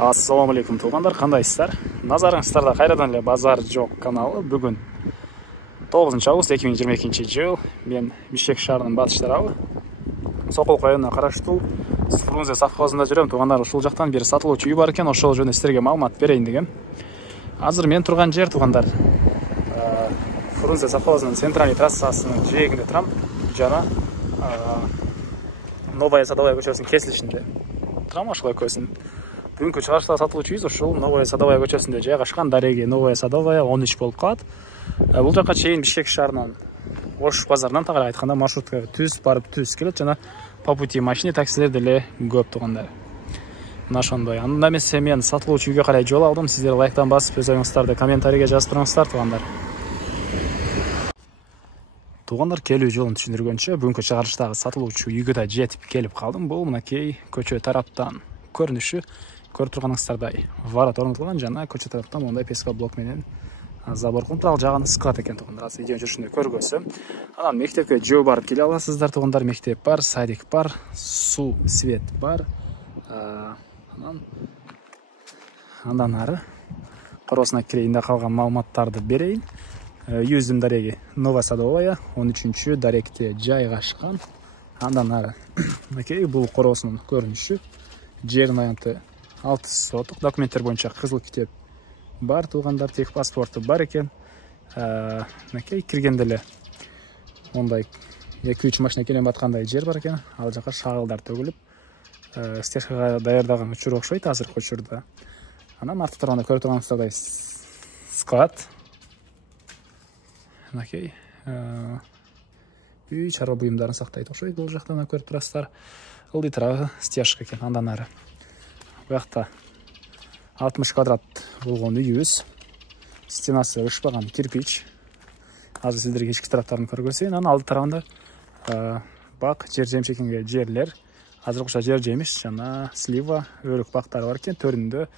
Ассаламу алейкум туғандар, қандайсыздар? Назарыңыздарда қайрадан эле базар жоқ каналы. Бүгін 9 август 2022 жыл. Мен Бишкек шаарынын батыш тарабы Сокол районуна караштуу Фрунзе совхозунда жүрөм. Туғандар, ушул жактан бир сатылуучу үй бар экен, ошол жөнүндө силерге маалымат берейин дегем. Азыр мен турган жер туғандар Фрунзе совхозунун центральный трассасынын жээгинде турам. Жана Новая Садовая көчөсүнүн кесилишинде турам. Ошол көчөсүн бүгүнкү чыгарышта сатылуучу үй ушул Новая Садовая көчөсүндө жайгашкан. Дареги Новая Садовая 13 болуп калат. Бул жакка чейин Бишкек шаарынан Ош базарынан тагыраак айтканда маршрутка түз барып түз келет, жана по пути машина таксилер деле көп тугандар. Мына ошондой. Анда эмесе мен сатылуучу үйгө карай жол алдым. Сиздер лайктан басып, өз оюңуздарды комментарийге жазып туруңуздар тугандар. Тугандар, келүү жолун түшүндүргөнчө, бүгүнкү чыгарыштагы сатылуучу үйгө да жетип келип калдым. Бул мынакей көчө тараптан көрүнүшү көрүп турганыңыздардай ворот орнотулган, жана көчө тараптан мондай песка блок менен забор кылып ал жагын ыскырат экен тугандар. Азыр видео жүрүшүндө көргөзөм. Анан мектепке жөө барып келе аласыздар тугандар. Мектеп бар, садик бар, суу, свет бар. Андан ары коросуна кирейинде калган маалыматтарды берейин. Үйүбүздүн дареги Новая Садовая 13-чү даректе жайгашкан. Андан ары мынакей бул коросунун көрүнүшү. Жердин аянты 6 сотук. Документтер боюнча кызыл китеп бар тугандар, тех паспорту бар экен. Мынакей киргенде эле мондай 2-3 машина келе баткандай жер бар экен. Ал жака шагылдар төгүлүп, стяжкага даярдаган учур окшойт азыркы учурда. Анан артка тарабында көрүп турганыңыздардай склад. Мынакей үй чарба буюмдарын сактайт окшойт. Бул жактан көрүп турасыздар. Ылдый тарабы стяжка экен. Андан ары буякта 60 квадрат болгон үйүбүз. Стенасы ышпаган кирпич. Азыр сиздерге ички тараптарын көргөзөйүн. Анан алды тарабында бак, жер жемчегинге жерлер, азыркыча жер жемиш жана слива, өрүк бактары бар экен. Төрүндө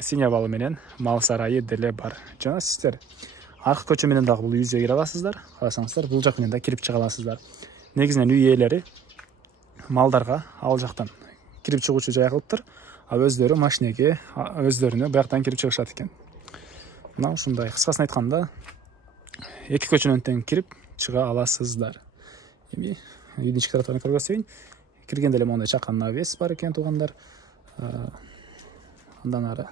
синя балы менен мал сарайы деле бар. Жана сиздер аркы көчө менен дагы бул үйүбүзгө кире аласыздар. Кааласаңыздар бул жак менен да кирип чыга аласыздар. Негизинен үй ээлери малдарга ал жактан кирип чыгуучу жай кылыптыр. А өздөрү машинеге өздөрүнө бияктан кирип чыгышат экен. Мына ушундай кыскасын айтканда эки көчөнөн тең кирип чыга аласыздар. Эми үйдүн ички тараптарын көргөзөйүн. Киргенде эле мондай чакан навес бар экен тугандар. Андан ары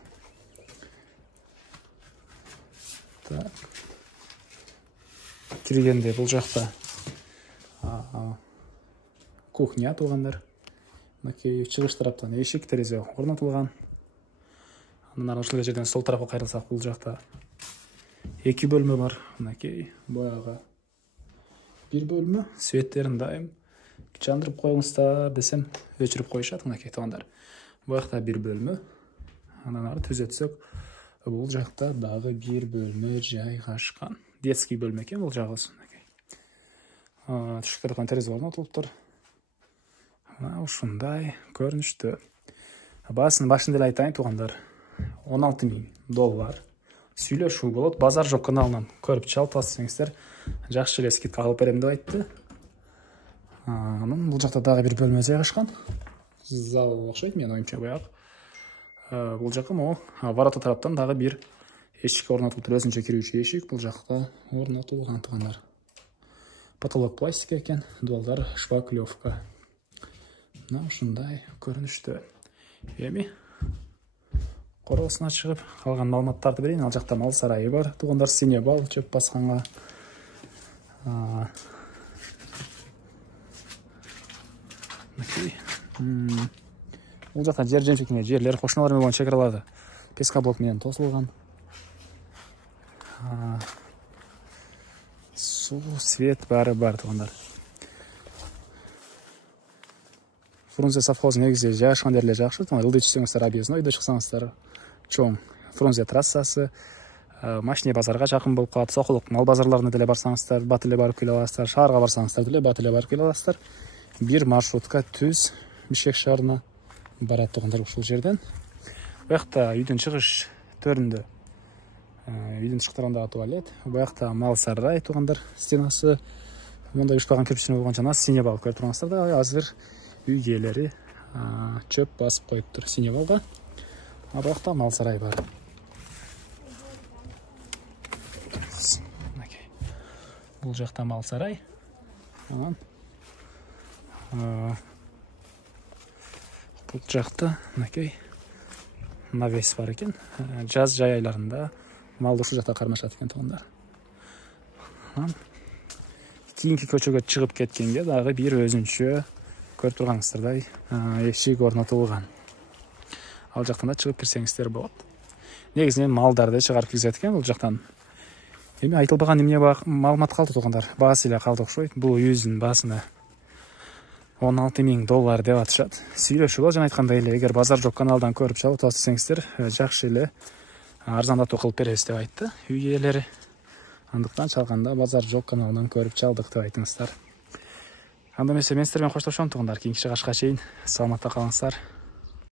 киргенде бул жакта кухня тугандар. Мынакей чыгыш тараптан эшик, терезе орнотулган. Андан ары ушул жерден сол тарапка кайрылсак, бул жакта 2 бөлмө бар. Мынакей баягы 1 бөлмө. Светтерин дайым жандырып коюңуздар десем өчүрүп коюшат. Мынакей тугандар. Буякта 1 бөлмө. Андан ары түзөтсөк, бул жакта дагы 1 бөлмө жайгашкан. Детский бөлмө экен бул жагыбыз. Түшүк тараптан терезе орнотулуптур. Ушундай көрүнүштө. Баасынын башында эле айтайын тугандар. $16,000 сүйлөшүү болот. Базар жок каналынан көрүп чалып алсаңыздар, жакшы эле скидка алып берем деп айтты. Анан бул жакта дагы 1 бөлмө жайгашкан. Зал окшойт, менин оюмча баягы. Бул жака могу ворота тараптан дагы 1 эшик орнотулуптур. Өзүнчө кирүүчү эшик бул жакка орнотулган тугандар. Потолок пластик экен, дуалдар шпаклевка. Мына ушундай көрүнүштө. Эми коросуна чыгып калган маалыматтарды берейин. Ал жакта мал сарайы бар тугандар, сине бал чөп басканга. Бул жакта жер жемчегине жерлер кошуналар менен чек аралады. Песка блок менен тосулган. Суу, свет баары бар тугандар. Фрунзе совхоз негизи жайгашкан жерлер жакшы. Ылдый түшсөңүздөр объездной, үйдө чыксаңыздар чоң Фрунзе трассасы, машина базарга жакын болуп калат. Сокулук мал базарларына деле барсаңыздар, бат эле барып келе аласыздар. Шаарга барсаңыздар деле бат эле барып келе аласыздар. Бир маршрутка түз Бишкек шаарына барат тугандар ушул жерден. Буякта үйдүн чыгыш төрүндө үйдүн тышкы туалет. Буякта мал сарай тугандар. Стенасы мондай ушпаган кирпичтен болгон жана сине бал көрүп тургансыздар да. Азыр үй ээлери чөп басып коюптур синебалга. Ар жакта мал сарай бар. Бул жакта мал сарай. Анан бул жакта мынакей навес бар экен. Жаз жай айларында малды ушул жакта кармашат экен туугандар. Анан кийинки көчөгө чыгып кеткенге дагы бир өзүнчө көрүп турганыңыздардай эшик орнотулган. Ал жактан да чыгып кирсеңиздер болот. Негизинен малдарды чыгарып киргизет экен бул жактан. Эми айтылбаган эмне маалымат калды туугандар. Баасы эле калды окшойт. Бул үйүздүн баасына $16,000 деп атышат. Сүйлөшүп жана айткандай эле, эгер Базар Жок каналдан көрүп чалып атсаңыздар, жакшы эле арзандатуу кылып беребиз деп айтты үй ээлери. Андыктан чалганда Базар Жок каналынан көрүп чалдык деп айтыңыздар. Анда эмесе мен сиздер менен коштошом туугандар. Кийинки чыгышка чейин саламатта калыңыздар.